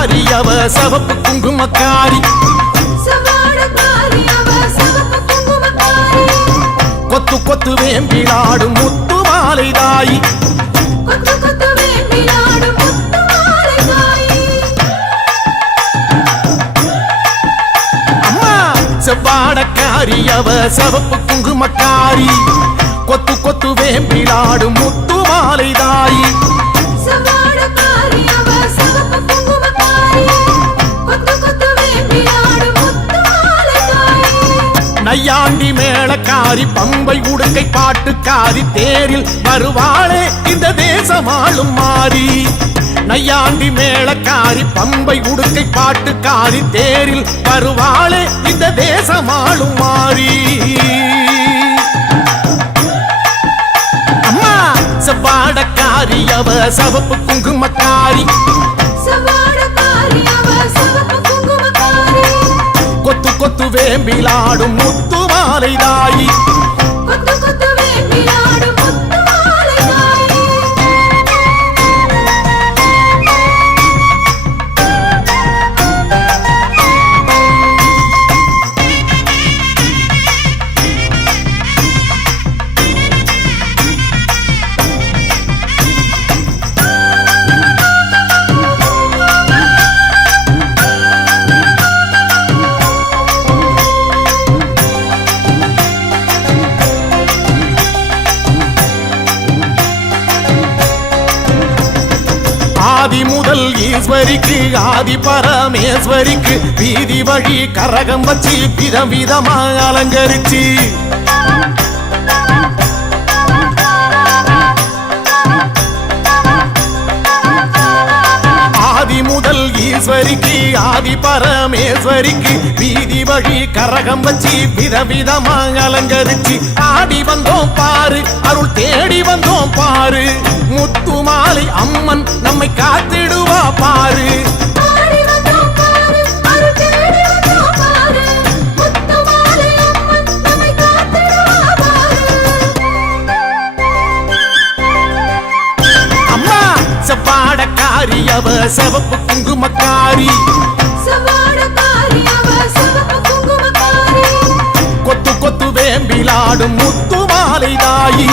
சவாடக்காரி அவ சவப்பு குங்குமக்காரி கொத்து கொத்து வேம்பிலாடும் முத்து மாலை தாயி அம்மா சவாடக்காரி அவ சவப்பு குங்குமக்காரி கொத்து கொத்து வேம்பிலாடும் முத்து மாலை தாயி நையாண்டி மேளக்காரி பம்பை உடுக்கை பாட்டுக்காரி தேரில் வருவாளே இந்த தேசமாளும் மாறி நையாண்டி மேளக்காரி பம்பை உடுக்கை பாட்டுக்காரி தேரில் வருவாளே இந்த தேசமாளும் மாறி அம்மா சவாடக்காரி அவ சவப்பு குங்குமக்காரி கொத்து கொத்து வேம்பிலாடும் முத்து மாலை தாயி ஆதி முதல் ஈஸ்வரிக்கு ஆதி பரமேஸ்வரிக்கு வீதி வழி கரகம் வச்சு விதம் விதமா அலங்கரிச்சு ஆதி முதல் ஈஸ்வரிக்கு ஆதி பரமேஸ்வரிக்கு வீதி வழி கரகம் வச்சு விதவிதமா அலங்கரிச்சு ஆடி வந்தோம் பாரு அருள் தேடி வந்தோம் பாரு முத்து மாலை அம்மன் நம்மை காத்திடுவா பாரு அம்மா சவாடக்காரி அவ சவப்பு குங்குமக்காரி கொத்து கொத்து வேம்பிலாடும் முத்து மாலை தாயி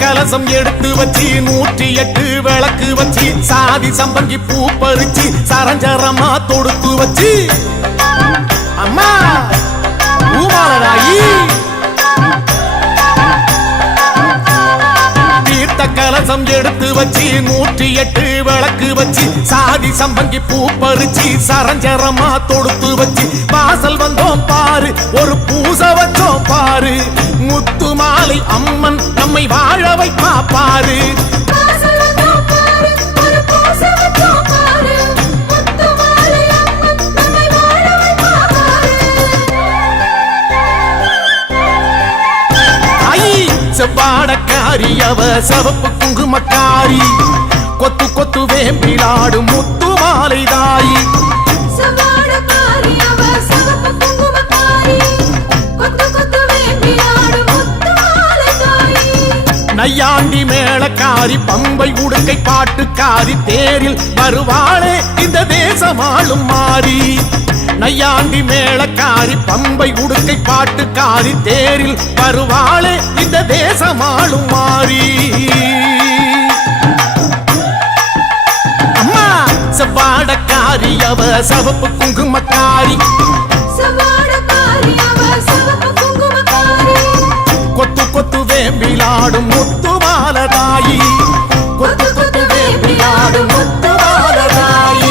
கலசம் எடுத்து வச்சு 108 விளக்கு வச்சு சாதி சம்பங்கி பூ பறிச்சு சரஞ்சரமா தொடுத்து வச்சு அம்மா பூமாலராயி தீர்த்த கலசம் எடுத்து வச்சு 108 விளக்கு வச்சு சாதி சம்பங்கி பூ பறிச்சு சரஞ்சரமா தொடுத்து வச்சு வாசல் வந்தோம் பாரு ஒரு பூசை வச்சோம் பாரு முத்து மாலை அம்மன் நம்மை வாழ வைப்பா பாரு செவ்வாடக்காரி அவ சவப்பு குங்குமக்காரி கொத்து கொத்து வேம்பிலாடும் முத்து மாலை தாயி நையாண்டி மேளக்காரி பம்பை உடுக்கை பாட்டுக்காரி தேரில் வருவாளே இந்த தேசமாளும் மாறி நையாண்டி மேளக்காரி பம்பை உடுக்கை பாட்டுக்காரி தேரில் வருவாளே இந்த தேசமாளும் மாறி அம்மா சவாடக்காரி அவ சவப்பு குங்குமக்காரி கொத்து கொத்து வேம்பிலாடும் முத்து மாலை தாயி கொத்து கொத்து வேம்பிலாடும் முத்து மாலை தாயி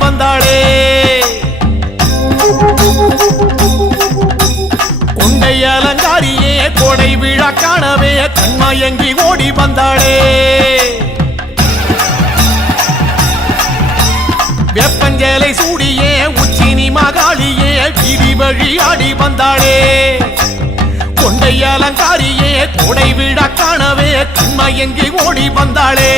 வந்தாளே கொண்டை அலங்காரியே கோடை விழா காணவே கண்மயங்கி ஓடி வந்தாளே வெப்பஞ்சேலை சூடியே உச்சினி மகாளியே வீதி வழி ஆடி வந்தாளே கொண்டை அலங்காரியே கோடை விழா காணவே கண்மயங்கி ஓடி வந்தாளே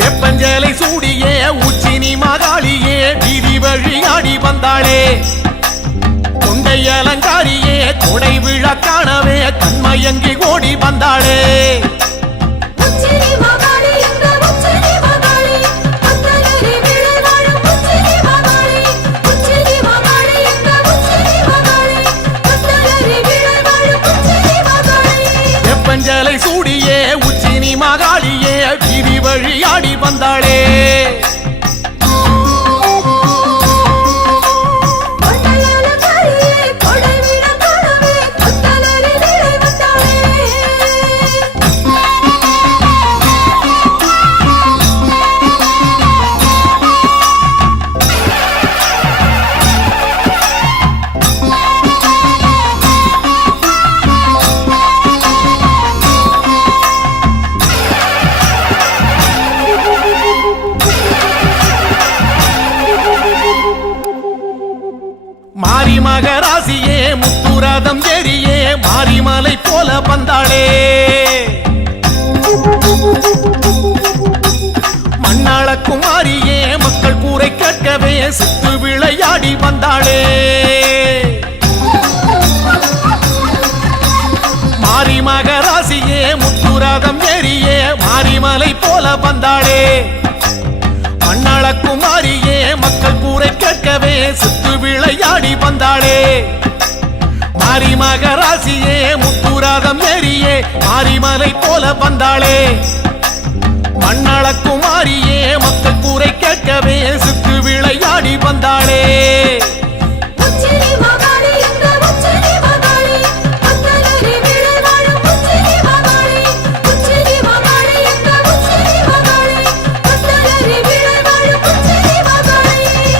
வெப்பஞ்சேலை சூடியே உச்சினி மகாளியே வீதி வழி ஆடி வந்தாளே கொண்டை அலங்காரியே கோடை விழா காணவே கண்மயங்கி ஓடி வந்தாளே வெப்பஞ்சேலை சூடியே உச்சினி மகாளியே வீதி வழி ஆடி வந்தாளே மாரி மகராசியே முத்துரதம் ஏறியே மாரிமலை போல வந்தாளே மண்ணாள குமாரியே மக்கள் கூரை கேட்கவே சித்து விளையாடி வந்தாளே மாரி மகராசியே முத்துரதம் ஏறியே மாரிமலை போல வந்தாளே மண்ணாள குமாரியே மக்கள் கூரை கேட்கவே சித்து விளையாடி வந்தாளே மாரி மகராசியே முத்துரதம் ஏறியே மாரிமலை போல வந்தாளே மண்ணாள குமாரியே மக்கள் கூரை கேட்கவே சித்து விளையாடி வந்தாளே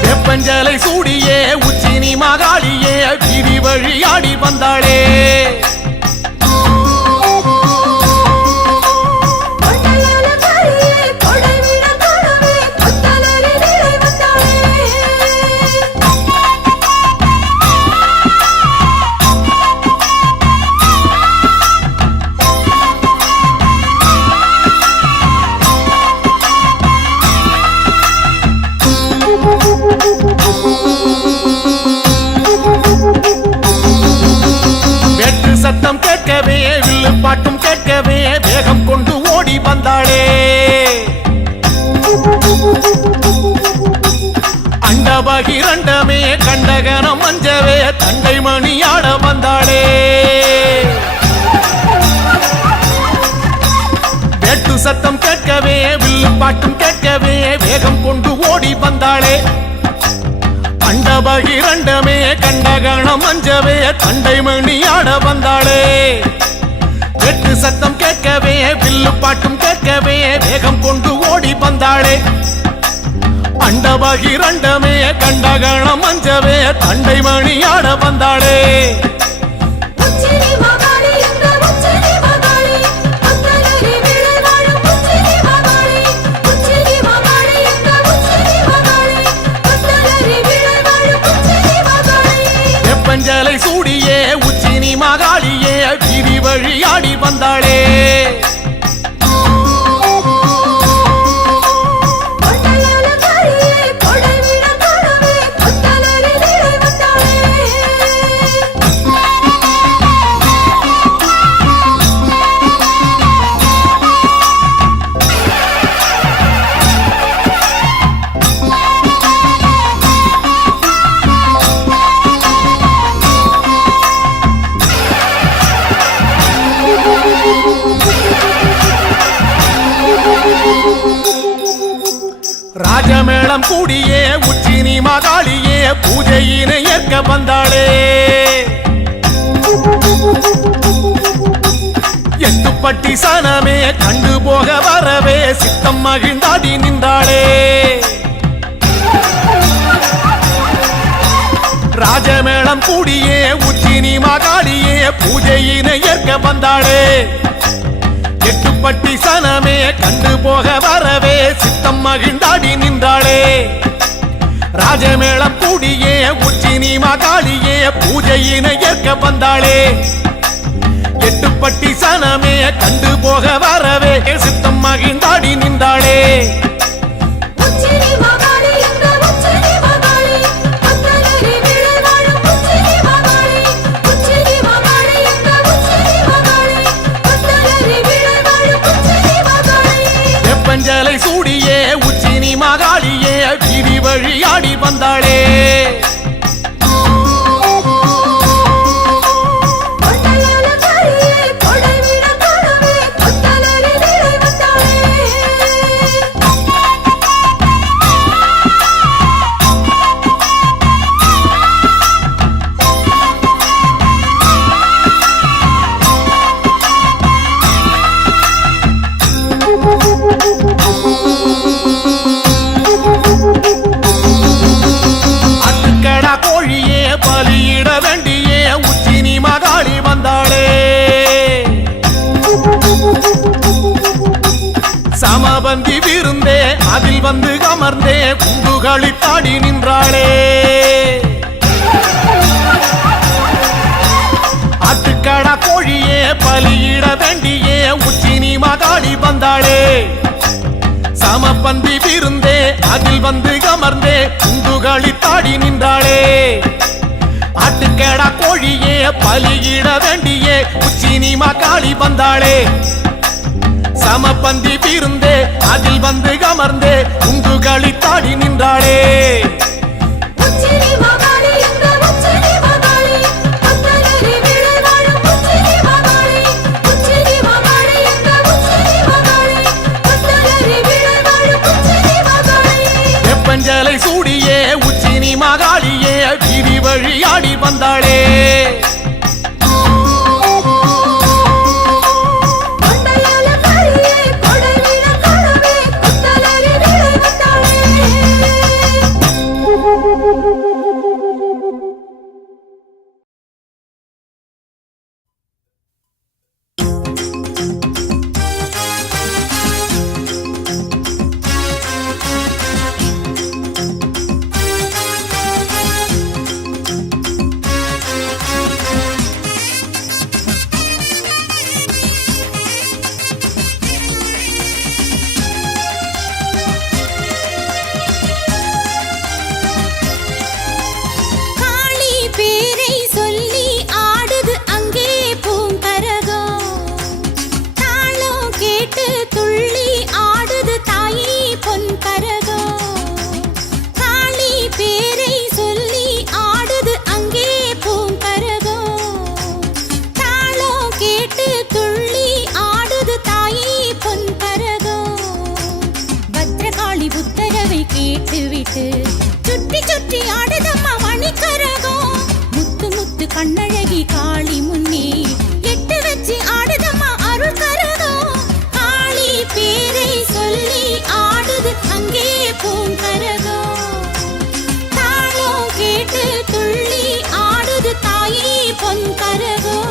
வெப்பஞ்சேலை சூடியே உச்சினி மகாளியே வீதி வழி ஆடி வந்தாளே சத்தம் கேட்கவே வில்லு பாட்டும் கேட்கவே வேகம் கொண்டு ஓடி வந்தாளே அண்டபகிரண்டமே கண்டகனம் மஞ்சவே தண்டை மணியாட வந்தாளே வேட்டு சத்தம் கேட்கவே வில்லு பாட்டும் கேட்கவே வேகம் கொண்டு ஓடி வந்தாளே அண்டபகிரண்டமே கண்டகணம் மஞ்சவே தண்டை மணியாட வந்தாளே வெட்டு சத்தம் கேட்கவே வில்லு பாட்டும் கேட்கவே வேகம் கொண்டு ஓடி வந்தாளே அண்டபகிரண்டமே கண்டகணம் மஞ்சவே தண்டை மணியாட வந்தாளே வெப்பஞ்சேலை சூடியே உச்சினி மகாளியே வீதி வழி ஆடி வந்தாளே ராஜமேளம் கூடியே உச்சினி மகாளியே பூஜையினை ஏற்க வந்தாளே எட்டுப்பட்டி சனமே கண்டு போக வரவே சித்தம் மகிழ்ந்தாடி நின்றாளே பூஜையினை ஏற்க வந்தாளே எட்டுப்பட்டி சனமே கண்டு போக வரவே சித்தம் மகிழ்ந்தாடி நின்றாளே ராஜமேளம் கூடியே உச்சினி மகாளியே பூஜையினை ஏற்க வந்தாளே எட்டுப்பட்டி சனமே கண்டு போக வரவே சித்தம் மகிழ்ந்தாடி நின்றாளே வெப்பஞ்சலை சூடியே உச்சினி மகாளியே வீதி வழியாடி வந்தாளே பலியிட வேண்டியே உச்சினி மகாளி வந்தாளே சமபந்தி விருந்தே அதில் வந்து அமர்ந்தே குண்டுகளித்தாடி நின்றாளே ஆட்டுக்கடா கோழியே பலியிட வேண்டியே உச்சினி மகாளி வந்தாளே சமபந்தி விருந்தே அதில் வந்து அமர்ந்தே குண்டுகளித்தாடி நின்றாளே ஆட்டுக்கடா கோழியே பலியிட வேண்டியே உச்சினி மகாளி வந்தாளே சமபந்தி விருந்தே அதில் வந்து அமர்ந்தே குண்டுகளித்தாடி நின்றாளே வெப்பஞ்சலை சூடியே உச்சினி மகாளியே வீதி வழியாடி வந்தாளே சுற்றி சுற்றி ஆடுதம்மா மணிக்கரகம் முத்து முத்து கண்ணழகி காளி முன்னே எட்டு வச்சு ஆடுதம்மா அருள் கரகம் காளி பேரை சொல்லி ஆடுது அங்கே பூங்கரகம் தாளம் கேட்டு துள்ளி ஆடுது தாயே பொன்கரகம்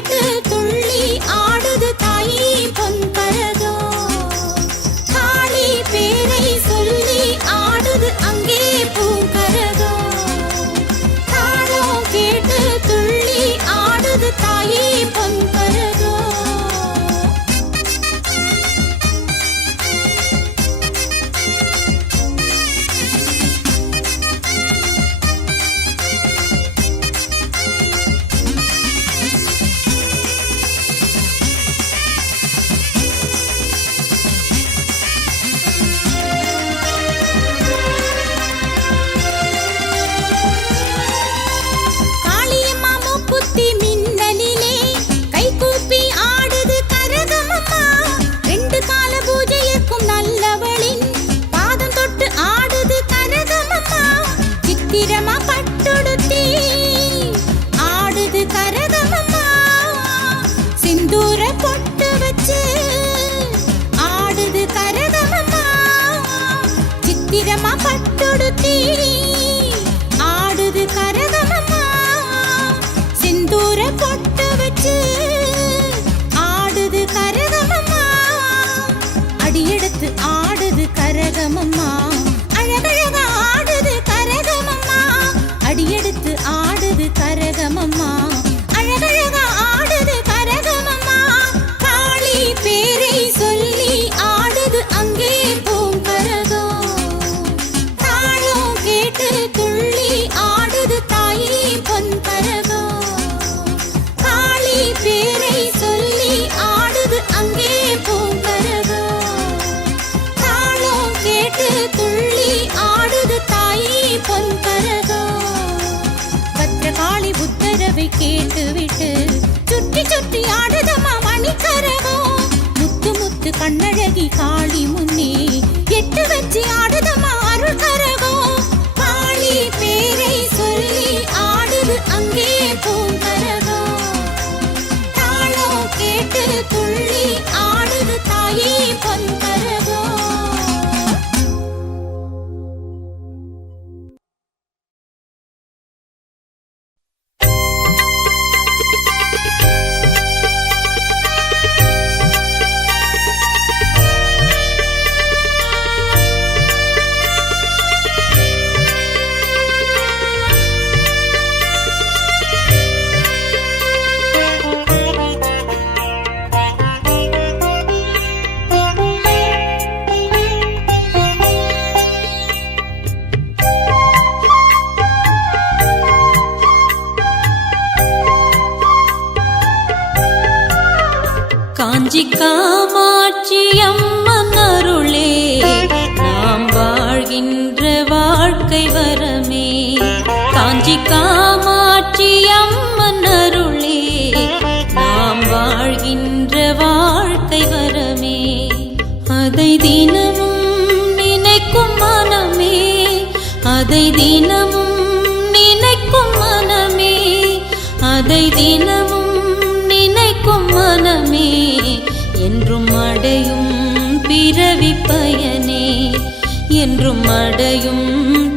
கேட்டு துள்ளி ஆடுது தாயி பொன்பரதோ காளி பேரை சொல்லி ஆடுது அங்கே பூங்கரதோ தாளம் கேட்டு துள்ளி ஆடுது தாயி பொன்பரதோ பட்டுடுத்தி ஆடுது கரகமம்மா சிந்தூர பொட்டு வச்சு ஆடுது கரகமம்மா அடியெடுத்து ஆடுது கரகமம்மா அழகழகா ஆடுது கரகமம்மா அடியெடுத்து ஆடுது கரகமம்மா அழகழகா ஆடுது கரகமம்மா காளி பேரை சொல்லி ஆடுது அங்கே பூங்கரதோ துள்ளி ஆடுது தாயி பொன்பரதோ காளி பேரை சொல்லி ஆடுது அங்கே பூங்கரதோ தாளம் கேட்டு துள்ளி ஆடுது தாயி பொன்பரதோ பத்ரகாளி உத்தரவை கேட்டுவிட்டு சுற்றி சுற்றி ஆடுதம்மா மணிக்கரகோ முத்து முத்து கண்ணழகி காளி முன்னே எட்டு வச்சு ஆடுதம்மா அருள் கரகோ பேரை சொல்லி ஆடுது அங்கே பூங்கரகோ தாளம் கேட்டு துள்ளி ஆடுது தாயி பொன்பரதோ காஞ்சி காமாட்சி அம்மன் அருளே நாம் வாழ்கின்ற வாழ்க்கை வரமே காஞ்சி காமாட்சி அம்மன் அருளே நாம் வாழ்கின்ற வாழ்க்கை வரமே அதை தினமும் நினைக்கும் மனமே அதை தினமும் நினைக்கும் மனமே அதை தினமும் நினைக்கும் மனமே என்றும் அடையும் பிறவி பயனே என்றும் அடையும்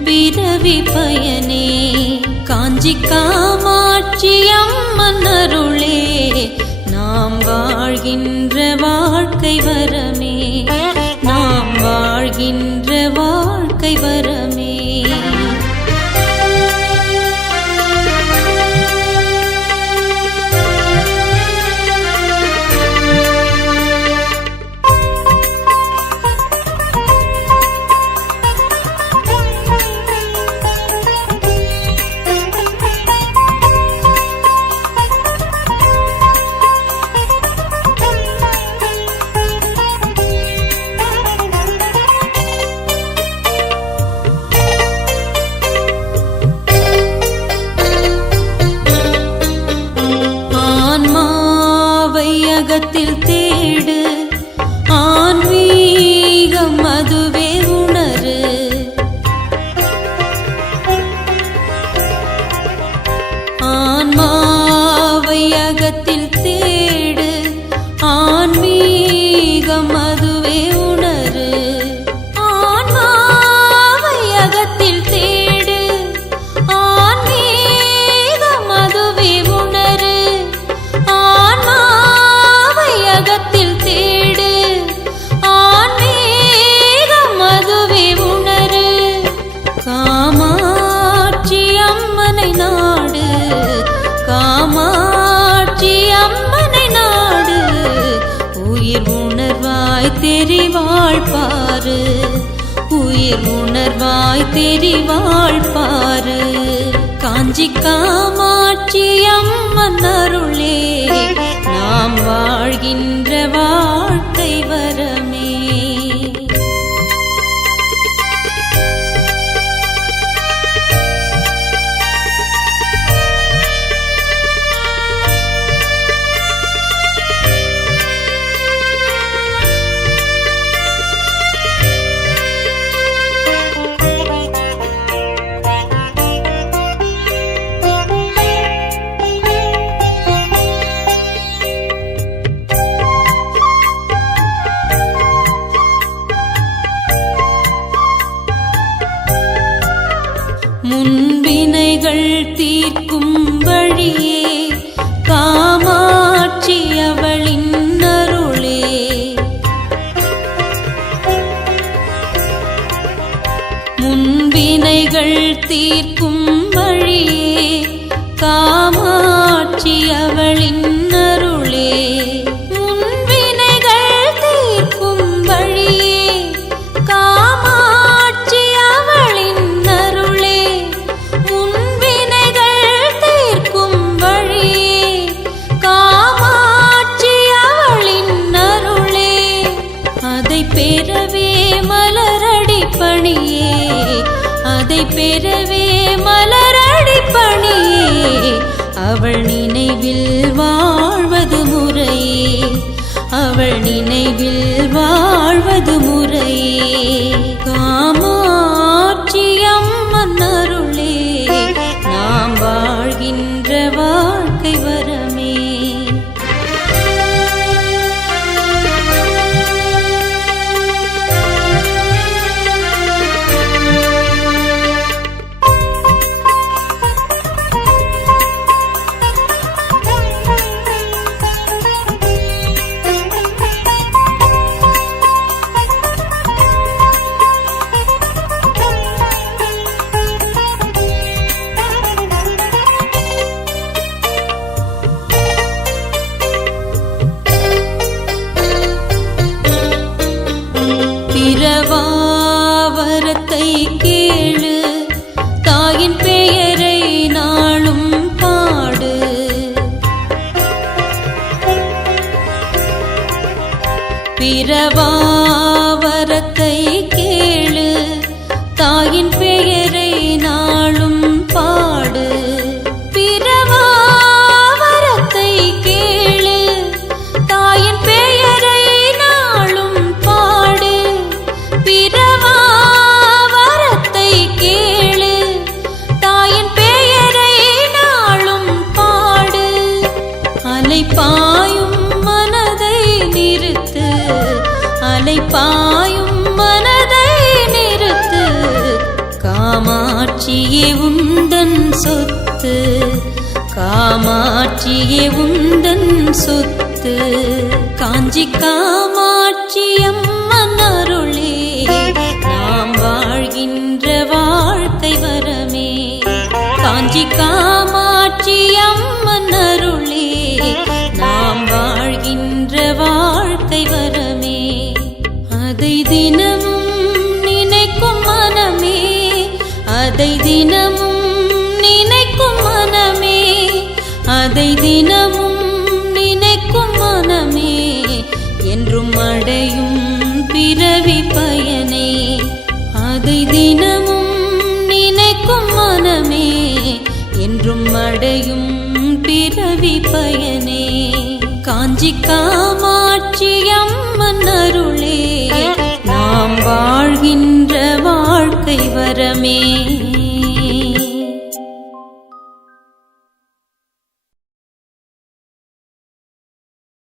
பிறவி பயனே காஞ்சி காமாட்சி அம்மன் அருளே நாம் வாழ்கின்ற வாழ்க்கை வரமே நாம் வாழ்கின்ற வாழ்க்கை வரமே அகத்தில் தேடு ஆன்மீகம் அதுவே உணரு ஆன்மாவை அகத்தில் தேடு ஆன்மீகம் அதுவே உணரு ஆன்மாவை அகத்தில் தேடு ஆன்மீகம் அதுவே உணரு தெரிவாள் பாரு, உயிர் உணர்வாய் தெரிவாள் பாரு. காஞ்சி காமாட்சி அம்மன் அருளே நாம் வாழ்கின்ற வாழ்க்கை வரமே. முன்வினைகள் தீர்க்கும் வழியே காமாட்சி அவளின் அருளே. முன்வினைகள் தீர்க்கும் வழியே காமாட்சி அவளின் அருளே. முன்வினைகள் தீர்க்கும் வழியே காமாட்சி அவளின் அருளே. முன்வினைகள் தீர்க்கும் வழியே காமாட்சி அவளின் அருளே. அதை பெறவே மலரடி பணியே, அதை பெறவே மலரடி பணியே. அவள் நினைவில் வாழ்வது முறையே, அவள் நினைவில் வாழ்வது முறையே. காமாட்சி அம்மன் அருளே நாம் வாழ்கின்ற வாழ்க்கை வரமே. பிரவாவரத்தை கேளு, தாயின் பெயரை நாளும் பாடு. பிரவாவரத்தை கேளு, தாயின் பெயரை நாளும் பாடு. பிரவாவரத்தை கேளு, தாயின் பெயரை நாளும் பாடு. பிரவாவரத்தை கேளு, தாயின் பெயரை நாளும் பாடு. அலைபாயும் மனதை நிறுத்து, அலைபாயும் மனதை நிறுத்து. காமாட்சியே உந்தன் சொத்து, காமாட்சியே உந்தன் சொத்து. காஞ்சி காமாட்சி அம்மன் அருளே நாம் வாழ்கின்ற வாழ்க்கை வரமே. காஞ்சி காமாட்சி அம்மன் அருளே நாம் வாழ்கின்ற வாழ்க்கை வரமே. அதை தினமும் நினைக்கும் மனமே, அதை தினமும் நினைக்கும் மனமே, அதை தினமும் நினைக்கும் மனமே. என்றும் அடையும் பிறவி பயனே, அதை தினமும் நினைக்கும் மனமே. என்றும் அடையும் பிறவி பயனே. காஞ்சி காமாட்சி அம்மன் அருளே நாம் வாழ்கின்ற வாழ்க்கை வரமே.